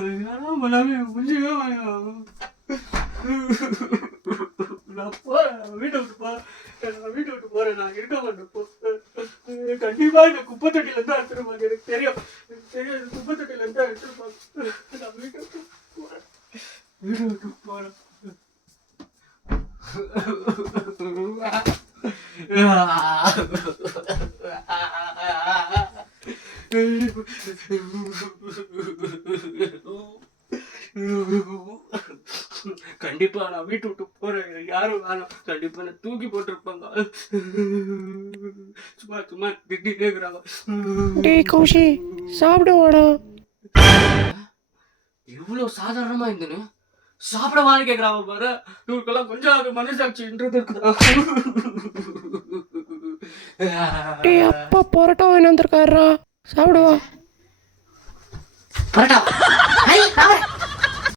எல்லாமே முடிஞ்சவே நான் போறேன், வீட்டை விட்டு போறேன், நான் வீட்டை விட்டு போறேன், நான் இருக்க மாட்டேன் போ. கண்டிப்பா இந்த குப்பை தொட்டில இருந்தா எடுத்துருப்பாங்க, எனக்கு தெரியும், இந்த குப்பை தொட்டில இருந்தா எடுத்துருப்பாங்க. நான் வீட்டை விட்டு போறேன், வீட்டை விட்டு போறேன். கண்டிப்பா நான் வீட்டு விட்டு போறேன், யாரும் வேணாம், கண்டிப்பா நான் தூக்கி போட்டிருப்பாங்க. சும்மா சும்மா திட்டிகிட்டே இருக்கிறாங்க. டேய் கௌஷி, சாப்பிடுவாடா. எவ்வளவு சாதாரணமா இருந்துன்னு சாப்பிடவான்னு கேக்குறாங்க பாரு. இவருக்கெல்லாம் கொஞ்சம் அது மனசாட்சின்றது இருக்குதா? டேய் அப்பா பரோட்டா வாங்கி வந்திருக்காருடா, சாப்பிடுவா. பரோட்டா